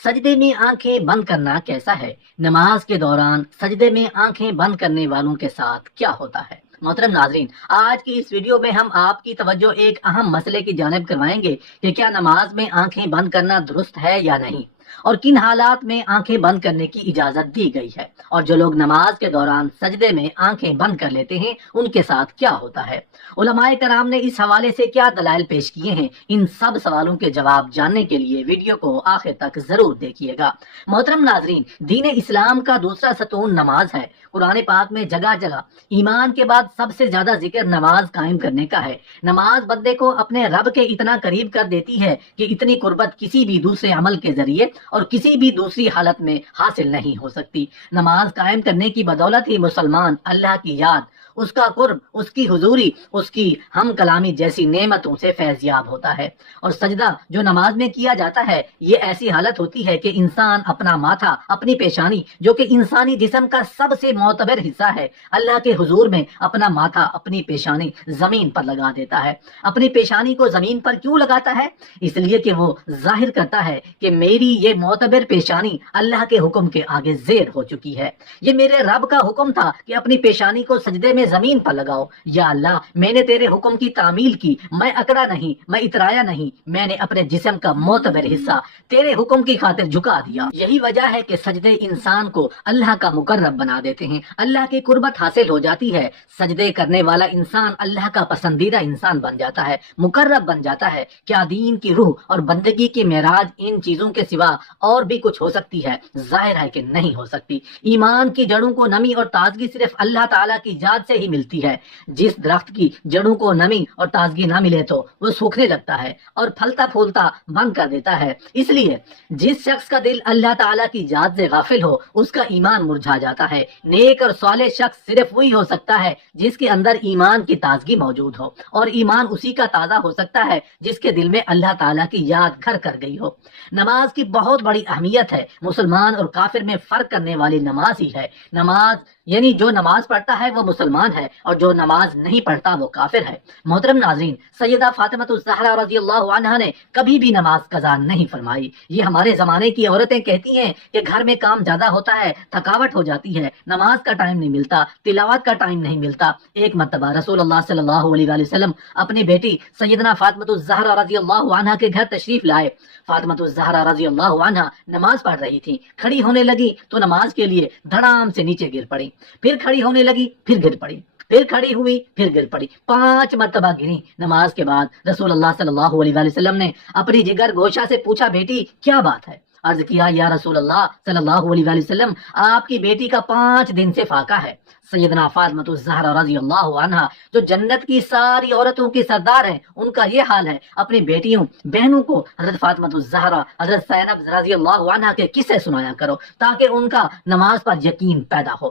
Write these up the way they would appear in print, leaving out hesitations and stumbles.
سجدے میں آنکھیں بند کرنا کیسا ہے؟ نماز کے دوران سجدے میں آنکھیں بند کرنے والوں کے ساتھ کیا ہوتا ہے؟ محترم ناظرین، آج کی اس ویڈیو میں ہم آپ کی توجہ ایک اہم مسئلے کی جانب کروائیں گے کہ کیا نماز میں آنکھیں بند کرنا درست ہے یا نہیں، اور کن حالات میں آنکھیں بند کرنے کی اجازت دی گئی ہے، اور جو لوگ نماز کے دوران سجدے میں آنکھیں بند کر لیتے ہیں ان کے ساتھ کیا ہوتا ہے۔ علماء کرام نے اس حوالے سے کیا دلائل پیش کیے ہیں، ان سب سوالوں کے جواب جاننے کے لیے ویڈیو کو آخر تک ضرور دیکھیے گا۔ محترم ناظرین، دین اسلام کا دوسرا ستون نماز ہے۔ قرآن پاک میں جگہ جگہ ایمان کے بعد سب سے زیادہ ذکر نماز قائم کرنے کا ہے۔ نماز بندے کو اپنے رب کے اتنا قریب کر دیتی ہے کہ اتنی قربت کسی بھی دوسرے عمل کے ذریعے اور کسی بھی دوسری حالت میں حاصل نہیں ہو سکتی۔ نماز قائم کرنے کی بدولت ہی مسلمان اللہ کی یاد، اس کا قرب، اس کی حضوری، اس کی ہم کلامی جیسی نعمتوں سے فیض یاب ہوتا ہے۔ اور سجدہ جو نماز میں کیا جاتا ہے، یہ ایسی حالت ہوتی ہے کہ انسان اپنا ماتھا، اپنی پیشانی، جو کہ انسانی جسم کا سب سے معتبر حصہ ہے، اللہ کے حضور میں اپنا ماتھا، اپنی پیشانی زمین پر لگا دیتا ہے۔ اپنی پیشانی کو زمین پر کیوں لگاتا ہے؟ اس لیے کہ وہ ظاہر کرتا ہے کہ میری یہ معتبر پیشانی اللہ کے حکم کے آگے زیر ہو چکی ہے۔ یہ میرے رب کا حکم تھا کہ اپنی پیشانی کو سجدے میں زمین پر لگاؤ۔ یا اللہ، میں نے تیرے حکم کی تعمیل کی، میں اکڑا نہیں، میں اترایا نہیں، میں نے اپنے جسم کا معتبر حصہ تیرے حکم کی خاطر جھکا دیا۔ یہی وجہ ہے کہ سجدے انسان کو اللہ کا مقرب بنا دیتے ہیں، اللہ کی قربت حاصل ہو جاتی ہے۔ سجدے کرنے والا انسان اللہ کا پسندیدہ انسان بن جاتا ہے، مقرب بن جاتا ہے۔ کیا دین کی روح اور بندگی کی معراج ان چیزوں کے سوا اور بھی کچھ ہو سکتی ہے؟ ظاہر ہے کہ نہیں ہو سکتی۔ ایمان کی جڑوں کو نمی اور تازگی صرف اللہ تعالیٰ کی ذات سے ہی ملتی ہے۔ جس درخت کی جڑوں کو نمی اور تازگی نہ ملے تو وہ سوکھنے لگتا ہے اور پھلتا پھولتا بند کر دیتا ہے۔ اس لیے جس شخص کا دل اللہ تعالیٰ کی ذات سے غافل ہو، اس کا ایمان مرجھا جاتا ہے۔ نیک اور صالح شخص صرف وہی ہو سکتا ہے جس کے اندر ایمان کی تازگی موجود ہو، اور ایمان اسی کا تازہ ہو سکتا ہے جس کے دل میں اللہ تعالیٰ کی یاد گھر کر گئی ہو۔ نماز کی بہت بڑی اہمیت ہے۔ مسلمان اور کافر میں فرق کرنے والی نماز ہی ہے۔ نماز یعنی جو نماز پڑھتا ہے وہ مسلمان ہے، اور جو نماز نہیں پڑھتا وہ کافر ہے۔ محترم ناظرین، سیدہ فاطمہ الزہرا رضی اللہ عنہا نے کبھی بھی نماز قضا نہیں فرمائی۔ یہ ہمارے زمانے کی عورتیں کہتی ہیں کہ گھر میں کام زیادہ ہوتا ہے، تھکاوٹ ہو جاتی ہے، نماز کا ٹائم نہیں ملتا، تلاوت کا ٹائم نہیں ملتا۔ ایک مرتبہ رسول اللہ صلی اللہ علیہ وآلہ وسلم اپنی بیٹی سیدنا فاطمہ الزہرا رضی اللہ عنہا کے گھر تشریف لائے۔ فاطمہ الزہرا رضی اللہ عنہا نماز پڑھ رہی تھی، کھڑی ہونے لگی تو نماز کے لیے دھڑام سے نیچے گر پڑی، پھر کھڑی ہونے لگی، پھر گر پڑی، پھر کھڑی ہوئی، پھر گر پڑی، 5 مرتبہ گری۔ نماز کے بعد رسول اللہ صلی اللہ علیہ وآلہ وسلم نے اپنی جگر گوشہ سے پوچھا، بیٹی کیا بات ہے؟ عرض کیا، یا رسول اللہ صلی اللہ علیہ وآلہ وسلم، آپ کی بیٹی کا 5 دن سے فاقہ ہے۔ سیدنا فاطمہ الزہرا رضی اللہ عنہا جو جنت کی ساری عورتوں کی سردار ہیں، ان کا یہ حال ہے۔ اپنی بیٹیوں بہنوں کو حضرت فاطمہ الزہرا، حضرت زینب رضی اللہ عنہا کے قصے سنایا کرو تاکہ ان کا نماز پر یقین پیدا ہو۔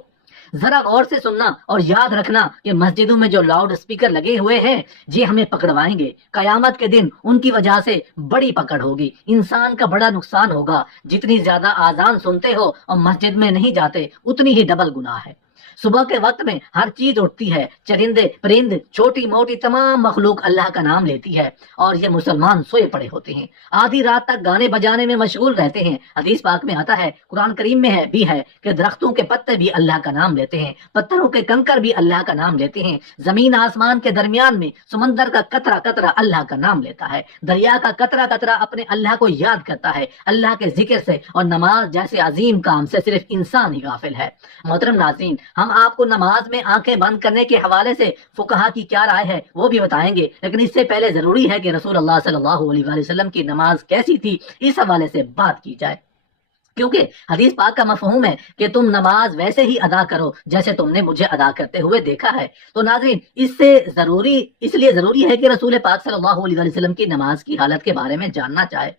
ذرا غور سے سننا اور یاد رکھنا کہ مسجدوں میں جو لاؤڈ اسپیکر لگے ہوئے ہیں، یہ ہمیں پکڑوائیں گے۔ قیامت کے دن ان کی وجہ سے بڑی پکڑ ہوگی، انسان کا بڑا نقصان ہوگا۔ جتنی زیادہ آذان سنتے ہو اور مسجد میں نہیں جاتے، اتنی ہی ڈبل گناہ ہے۔ صبح کے وقت میں ہر چیز اٹھتی ہے، چرندے پرند، چھوٹی موٹی تمام مخلوق اللہ کا نام لیتی ہے، اور یہ مسلمان سوئے پڑے ہوتے ہیں، آدھی رات تک گانے بجانے میں مشغول رہتے ہیں۔ حدیث پاک میں آتا ہے، قرآن کریم میں بھی ہے کہ درختوں کے پتے بھی اللہ کا نام لیتے ہیں، پتھروں کے کنکر بھی اللہ کا نام لیتے ہیں، زمین آسمان کے درمیان میں سمندر کا قطرہ قطرہ اللہ کا نام لیتا ہے، دریا کا قطرہ قطرہ اپنے اللہ کو یاد کرتا ہے۔ اللہ کے ذکر سے اور نماز جیسے عظیم کام سے صرف انسان ہی غافل ہے۔ محترم ناظرین، ہم آپ کو نماز میں آنکھیں بند کرنے کے حوالے سے فقہا کی کیا رائے ہے وہ بھی بتائیں گے، لیکن اس سے پہلے ضروری ہے کہ رسول اللہ صلی اللہ علیہ وآلہ وسلم کی نماز کیسی تھی، اس حوالے سے بات کی جائے، کیونکہ حدیث پاک کا مفہوم ہے کہ تم نماز ویسے ہی ادا کرو جیسے تم نے مجھے ادا کرتے ہوئے دیکھا ہے۔ تو ناظرین، اس لیے ضروری ہے کہ رسول پاک صلی اللہ علیہ وآلہ وسلم کی نماز کی حالت کے بارے میں جاننا چاہے۔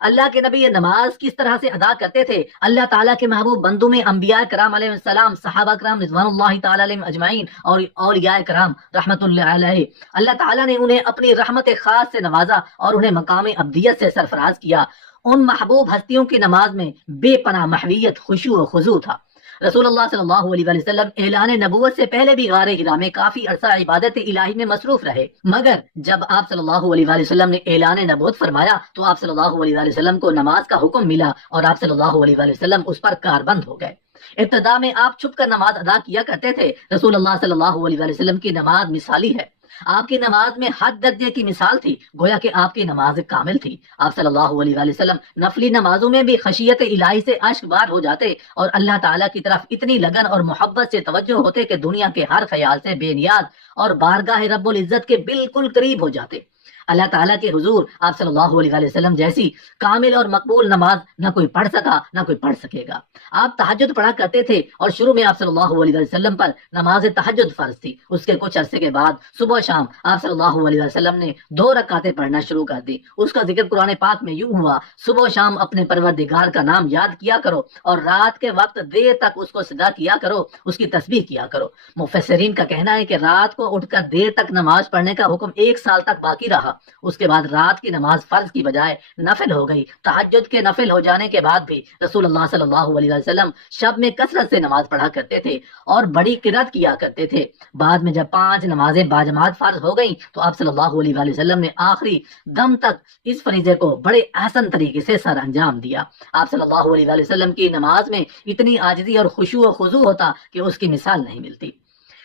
اللہ کے نبی یہ نماز کس طرح سے ادا کرتے تھے؟ اللہ تعالیٰ کے محبوب بندوں میں انبیاء کرام علیہ السلام، صحابہ کرام رضوان اللہ تعالیٰ علیہم اجمعین، اور اولیاء کرام رحمت اللہ علیہ، اللہ تعالیٰ نے انہیں اپنی رحمت خاص سے نوازا اور انہیں مقام ابدیت سے سرفراز کیا۔ ان محبوب ہستیوں کی نماز میں بے پناہ محویت، خشوع و خضوع تھا۔ رسول اللہ صلی اللہ علیہ وآلہ وسلم اعلان نبوت سے پہلے بھی غار حرا میں کافی عرصہ عبادت الہی میں مصروف رہے، مگر جب آپ صلی اللہ علیہ وآلہ وسلم نے اعلان نبوت فرمایا تو آپ صلی اللہ علیہ وآلہ وسلم کو نماز کا حکم ملا اور آپ صلی اللہ علیہ وآلہ وسلم اس پر کاربند ہو گئے۔ ابتدا میں آپ چھپ کر نماز ادا کیا کرتے تھے۔ رسول اللہ صلی اللہ علیہ وآلہ وسلم کی نماز مثالی ہے، آپ کی نماز میں حد درجے کی مثال تھی، گویا کہ آپ کی نماز کامل تھی۔ آپ صلی اللہ علیہ وآلہ وسلم نفلی نمازوں میں بھی خشیت الہی سے اشک بار ہو جاتے اور اللہ تعالیٰ کی طرف اتنی لگن اور محبت سے توجہ ہوتے کہ دنیا کے ہر خیال سے بے نیاز اور بارگاہ رب العزت کے بالکل قریب ہو جاتے۔ اللہ تعالیٰ کے حضور آپ صلی اللہ علیہ وآلہ وسلم جیسی کامل اور مقبول نماز نہ کوئی پڑھ سکا نہ کوئی پڑھ سکے گا۔ آپ تہجد پڑھا کرتے تھے اور شروع میں آپ صلی اللہ علیہ وسلم پر نماز تہجد فرض تھی، اس کے کچھ عرصے کے بعد صبح و شام آپ صلی اللہ علیہ وسلم نے 2 رکعتیں پڑھنا شروع کر دی۔ اس کا ذکر قرآن پاک میں یوں ہوا، صبح و شام اپنے پروردگار کا نام یاد کیا کرو اور رات کے وقت دیر تک اس کو صدا کیا کرو، اس کی تسبیح کیا کرو۔ مفسرین کا کہنا ہے کہ رات کو اٹھ کر دیر تک نماز پڑھنے کا حکم 1 سال تک باقی رہا، اس کے بعد رات کی نماز فرض کی بجائے نفل ہو گئی۔ تہجد کے نفل ہو جانے کے بعد بھی رسول اللہ صلی اللہ علیہ وسلم شب میں کثرت سے نماز پڑھا کرتے تھے اور بڑی قرات کیا کرتے تھے۔ بعد میں جب 5 نمازیں باجماعت فرض ہو گئیں تو آپ صلی اللہ علیہ وسلم نے آخری دم تک اس فریضے کو بڑے احسن طریقے سے سر انجام دیا۔ آپ صلی اللہ علیہ وسلم کی نماز میں اتنی عاجزی اور خشوع و خضوع ہوتا کہ اس کی مثال نہیں ملتی۔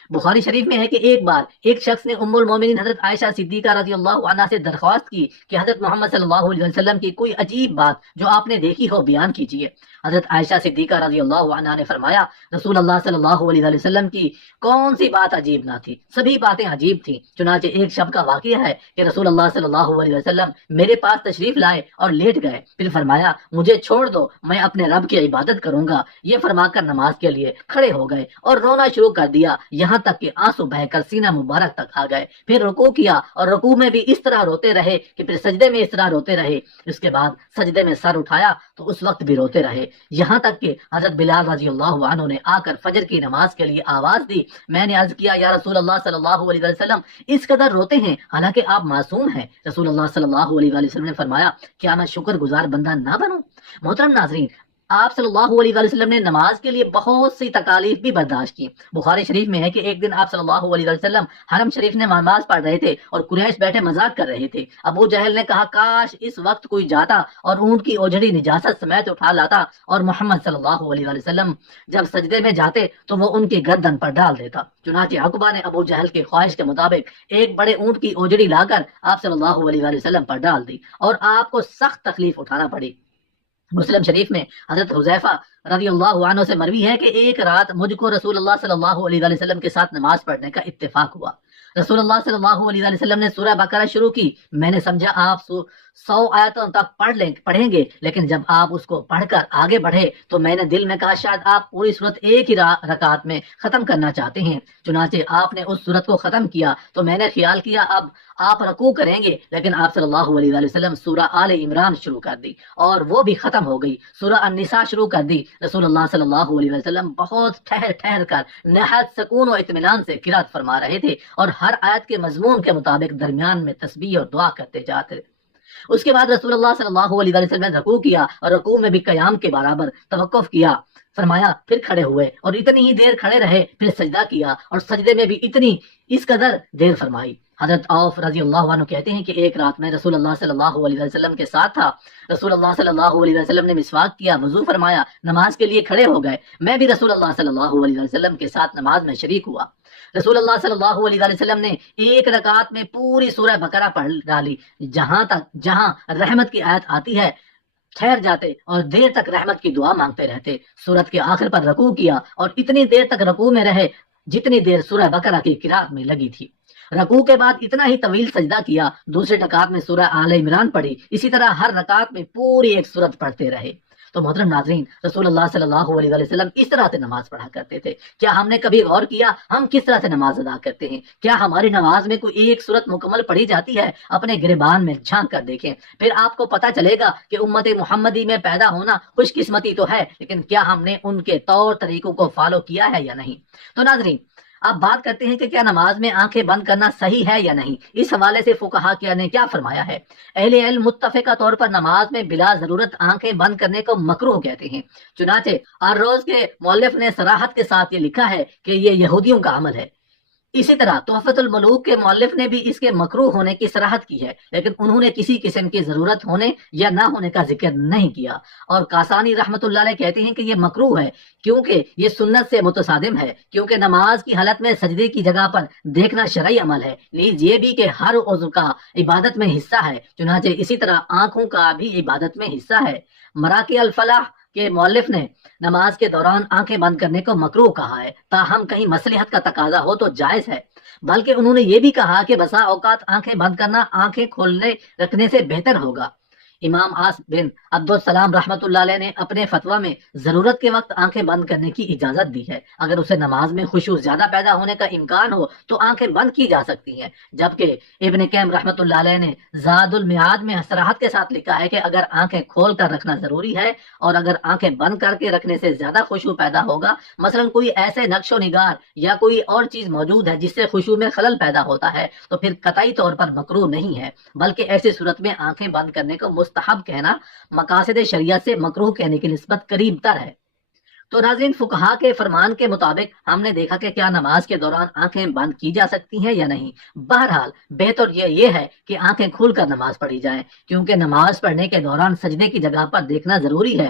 بخاری شریف میں ہے کہ ایک بار ایک شخص نے ام المومنین حضرت عائشہ صدیقہ رضی اللہ عنہا سے درخواست کی کہ حضرت محمد صلی اللہ علیہ وسلم کی کوئی عجیب بات جو آپ نے دیکھی ہو بیان کیجیے۔ حضرت عائشہ صدیقہ رضی اللہ عنہا نے فرمایا، رسول اللہ صلی اللہ علیہ وسلم کی کون سی بات عجیب نہ تھی، سبھی باتیں عجیب تھیں۔ چنانچہ ایک شب کا واقعہ ہے کہ رسول اللہ صلی اللہ علیہ وسلم میرے پاس تشریف لائے اور لیٹ گئے، پھر فرمایا مجھے چھوڑ دو، میں اپنے رب کی عبادت کروں گا۔ یہ فرما کر نماز کے لیے کھڑے ہو گئے اور رونا شروع کر دیا، یہاں تک کہ آنسو بہہ کر سینہ مبارک تک آ گئے۔ پھر رکوع کیا اور رکوع میں بھی اس طرح روتے رہے کہ پھر سجدے میں اس طرح روتے رہے، اس کے بعد سجدے میں سر اٹھایا تو اس وقت بھی روتے رہے، یہاں تک کہ حضرت بلال رضی اللہ عنہ نے آ کر فجر کی نماز کے لیے آواز دی۔ میں نے عرض کیا، یا رسول اللہ صلی اللہ علیہ وسلم اس قدر روتے ہیں حالانکہ آپ معصوم ہیں؟ رسول اللہ صلی اللہ علیہ وسلم نے فرمایا، کیا میں شکر گزار بندہ نہ بنوں؟ محترم ناظرین، آپ صلی اللہ علیہ وسلم نے نماز کے لیے بہت سی تکالیف بھی برداشت کی۔ بخاری شریف میں ہے کہ ایک دن آپ صلی اللہ علیہ وسلم حرم شریف میں نماز پڑھ رہے تھے اور قریش بیٹھے مذاق کر رہے تھے۔ ابو جہل نے کہا، کاش اس وقت کوئی جاتا اور اونٹ کی اوجھڑی نجاست سمیت اٹھا لاتا اور محمد صلی اللہ علیہ وسلم جب سجدے میں جاتے تو وہ ان کی گردن پر ڈال دیتا۔ چنانچہ عقبہ نے ابو جہل کی خواہش کے مطابق ایک بڑے اونٹ کی اوجھڑی لا کر آپ صلی اللہ علیہ وسلم پر ڈال دی اور آپ کو سخت تکلیف اٹھانا پڑی۔ مسلم شریف میں حضرت حذیفہ رضی اللہ عنہ سے مروی ہے کہ ایک رات مجھ کو رسول اللہ صلی اللہ علیہ وسلم کے ساتھ نماز پڑھنے کا اتفاق ہوا۔ رسول اللہ صلی اللہ علیہ وسلم نے سورہ بقرہ شروع کی، میں نے سمجھا آپ 100 آیتوں تک پڑھیں گے، لیکن جب آپ اس کو پڑھ کر آگے بڑھے تو میں نے دل میں کہا شاید آپ پوری سورت ایک ہی رکعت میں ختم کرنا چاہتے ہیں۔ چنانچہ آپ نے اس سورت کو ختم کیا تو میں نے خیال کیا اب آپ رکوع کریں گے، لیکن آپ صلی اللہ علیہ وسلم سورہ آل عمران شروع کر دی اور وہ بھی ختم ہو گئی۔ سورہ النساء شروع کر دی۔ رسول اللہ صلی اللہ علیہ وسلم بہت ٹھہر کر نہایت سکون و اطمینان سے قرات فرما رہے تھے اور ہر آیت کے مضمون کے مطابق درمیان میں تسبیح اور دعا کرتے جاتے۔ اس کے بعد رسول اللہ صلی اللہ علیہ وسلم نے رکوع کیا اور رکوع میں بھی قیام کے برابر توقف کیا، فرمایا پھر کھڑے ہوئے اور اتنی ہی دیر کھڑے رہے، پھر سجدہ کیا اور سجدے میں بھی اس قدر دیر فرمائی۔ حضرت عوف رضی اللہ عنہ کہتے ہیں کہ ایک رات میں رسول اللہ صلی اللہ علیہ وسلم کے ساتھ تھا۔ رسول اللہ صلی اللہ علیہ وسلم نے مسواک کیا، وضو فرمایا، نماز کے لیے کھڑے ہو گئے۔ میں بھی رسول اللہ صلی اللہ علیہ وسلم کے ساتھ نماز میں شریک ہوا۔ رسول اللہ صلی اللہ علیہ وسلم نے ایک رکعت میں پوری سورہ بقرہ پڑھ ڈالی، جہاں رحمت کی آیت آتی ہے ٹھہر جاتے اور دیر تک رحمت کی دعا مانگتے رہتے۔ سورت کے آخر پر رکوع کیا اور اتنی دیر تک رکوع میں رہے جتنی دیر سورہ بقرہ کی قرات میں لگی تھی۔ رکوع کے بعد اتنا ہی طویل سجدہ کیا، دوسری رکعت میں سورہ آل عمران پڑھی، اسی طرح ہر رکعت میں پوری ایک سورت پڑھتے رہے۔ تو محترم ناظرین، رسول اللہ صلی اللہ علیہ وسلم اس طرح سے نماز پڑھا کرتے تھے۔ کیا ہم نے کبھی غور کیا ہم کس طرح سے نماز ادا کرتے ہیں؟ کیا ہماری نماز میں کوئی ایک سورت مکمل پڑھی جاتی ہے؟ اپنے گریبان میں جھانک کر دیکھیں، پھر آپ کو پتہ چلے گا کہ امت محمدی میں پیدا ہونا خوش قسمتی تو ہے، لیکن کیا ہم نے ان کے طور طریقوں کو فالو کیا ہے یا نہیں؟ تو ناظرین، اب بات کرتے ہیں کہ کیا نماز میں آنکھیں بند کرنا صحیح ہے یا نہیں۔ اس حوالے سے فقہا نے کیا فرمایا ہے۔ اہل علم متفقہ طور پر نماز میں بلا ضرورت آنکھیں بند کرنے کو مکروہ کہتے ہیں۔ چنانچہ الروز کے مؤلف نے صراحت کے ساتھ یہ لکھا ہے کہ یہ یہودیوں کا عمل ہے۔ اسی طرح تحفۃ الملوک کے مؤلف نے بھی اس کے مکروہ ہونے کی صراحت کی ہے، لیکن انہوں نے کسی قسم کی ضرورت ہونے یا نہ ہونے کا ذکر نہیں کیا۔ اور کاسانی رحمۃ اللہ علیہ کہتے ہیں کہ یہ مکروہ ہے کیونکہ یہ سنت سے متصادم ہے، کیونکہ نماز کی حالت میں سجدے کی جگہ پر دیکھنا شرعی عمل ہے، نیز یہ بھی کہ ہر عضو کا عبادت میں حصہ ہے، چنانچہ اسی طرح آنکھوں کا بھی عبادت میں حصہ ہے۔ مراقی الفلاح کے مؤلف نے نماز کے دوران آنکھیں بند کرنے کو مکروہ کہا ہے، تاہم کہیں مصلحت کا تقاضا ہو تو جائز ہے۔ بلکہ انہوں نے یہ بھی کہا کہ بسا اوقات آنکھیں بند کرنا آنکھیں کھولنے رکھنے سے بہتر ہوگا۔ امام آس بن عبدالسلام رحمۃ اللہ علیہ نے اپنے فتویٰ میں ضرورت کے وقت آنکھیں بند کرنے کی اجازت دی ہے۔ اگر اسے نماز میں خشوع زیادہ پیدا ہونے کا امکان ہو تو آنکھیں بند کی جا سکتی ہیں، جبکہ ابن قیم رحمۃ اللہ علیہ نے زاد المعاد میں صراحت کے ساتھ لکھا ہے کہ اگر آنکھیں کھول کر رکھنا ضروری ہے اور اگر آنکھیں بند کر کے رکھنے سے زیادہ خشوع پیدا ہوگا، مثلا کوئی ایسے نقش و نگار یا کوئی اور چیز موجود ہے جس سے خشوع میں خلل پیدا ہوتا ہے، تو پھر قطعی طور پر مکروہ نہیں ہے، بلکہ ایسی صورت میں آنکھیں بند کرنے کو مستحب کہنا مقاصد شریعت سے مکروہ کہنے کی نسبت قریب تر ہے۔ تو ناظرین، فقہا کے فرمان کے مطابق ہم نے دیکھا کہ کیا نماز کے دوران آنکھیں بند کی جا سکتی ہیں یا نہیں۔ بہرحال بہتر یہ ہے کہ آنکھیں کھول کر نماز پڑھی جائیں، کیونکہ نماز پڑھنے کے دوران سجدے کی جگہ پر دیکھنا ضروری ہے۔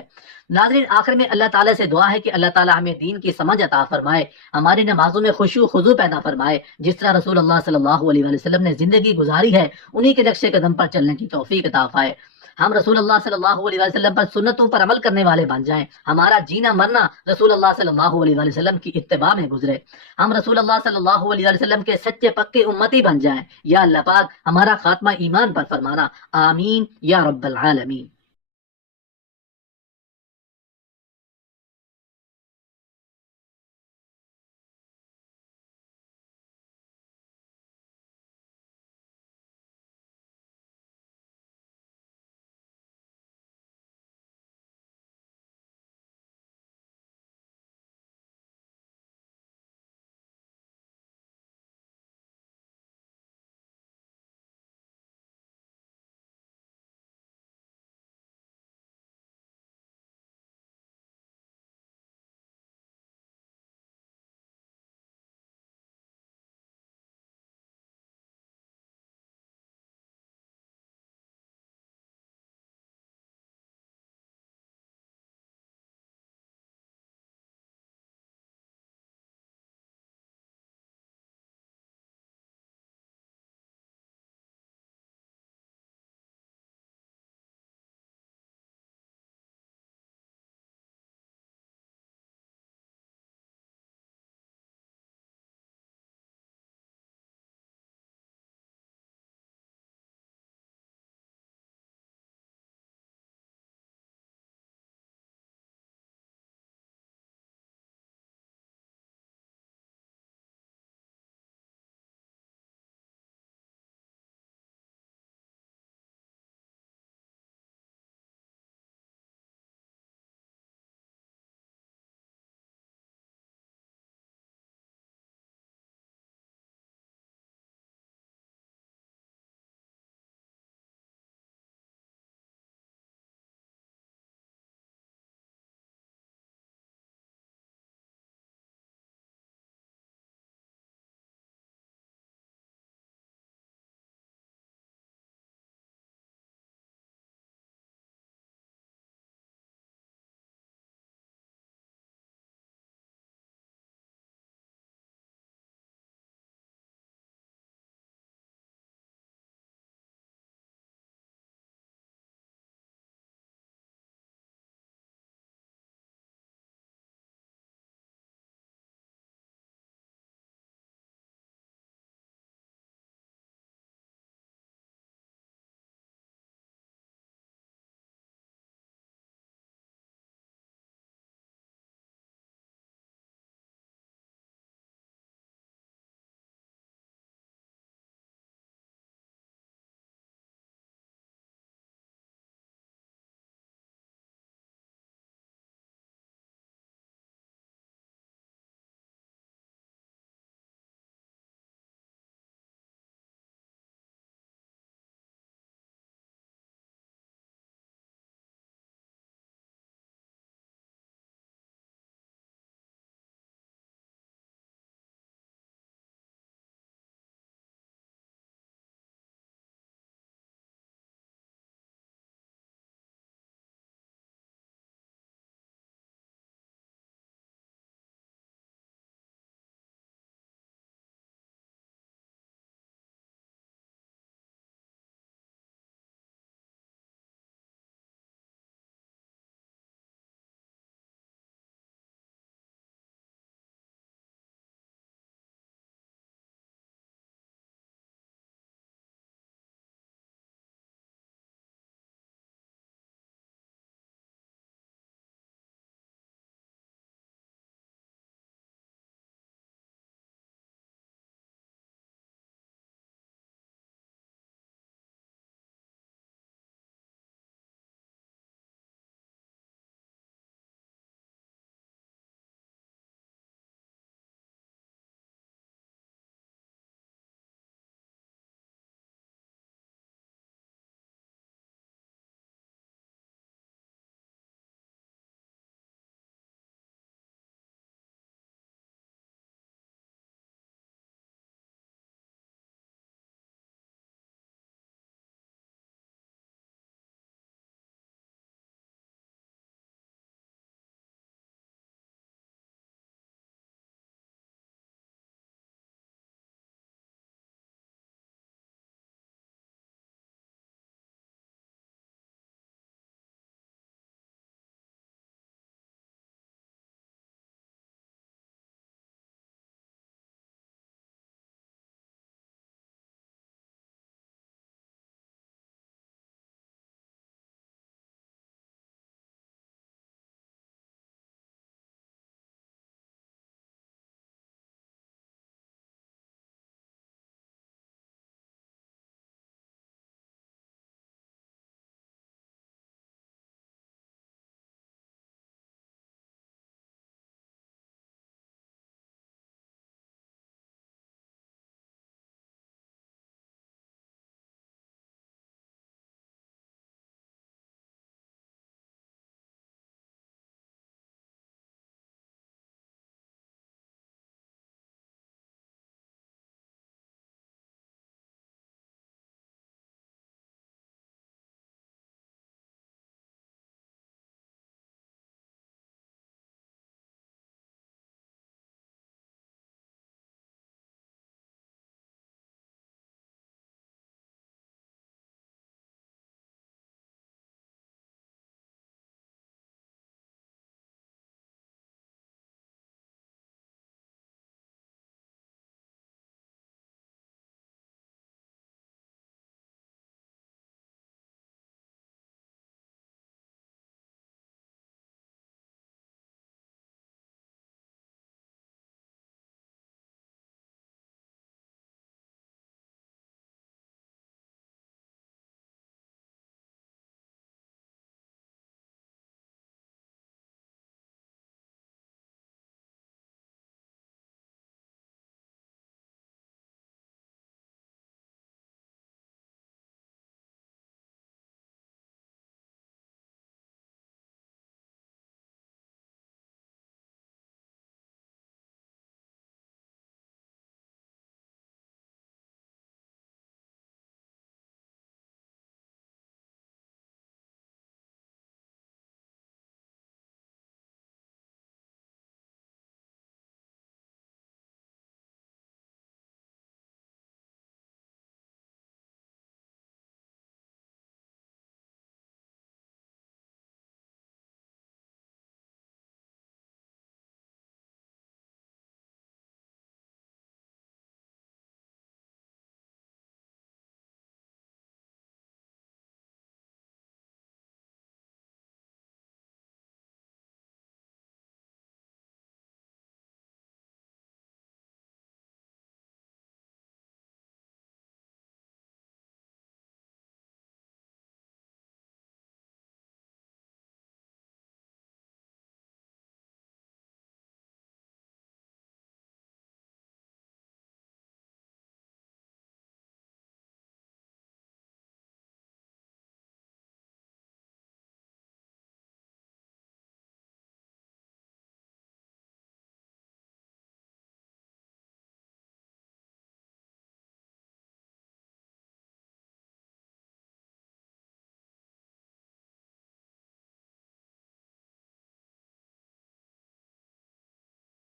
ناظرین، آخر میں اللہ تعالیٰ سے دعا ہے کہ اللہ تعالیٰ ہمیں دین کی سمجھ عطا فرمائے، ہماری نمازوں میں خشوع خضوع پیدا فرمائے، جس طرح رسول اللہ صلی اللہ علیہ وسلم نے زندگی گزاری ہے انہی کے نقش قدم پر چلنے کی توفیق عطا فرمائے۔ ہم رسول اللہ صلی اللہ علیہ وسلم پر سنتوں پر عمل کرنے والے بن جائیں، ہمارا جینا مرنا رسول اللہ صلی اللہ علیہ وسلم کی اتباع میں گزرے، ہم رسول اللہ صلی اللہ علیہ وسلم کے سچے پکے امتی بن جائیں۔ یا اللہ پاک ہمارا خاتمہ ایمان پر فرمانا، آمین یا رب العالمین۔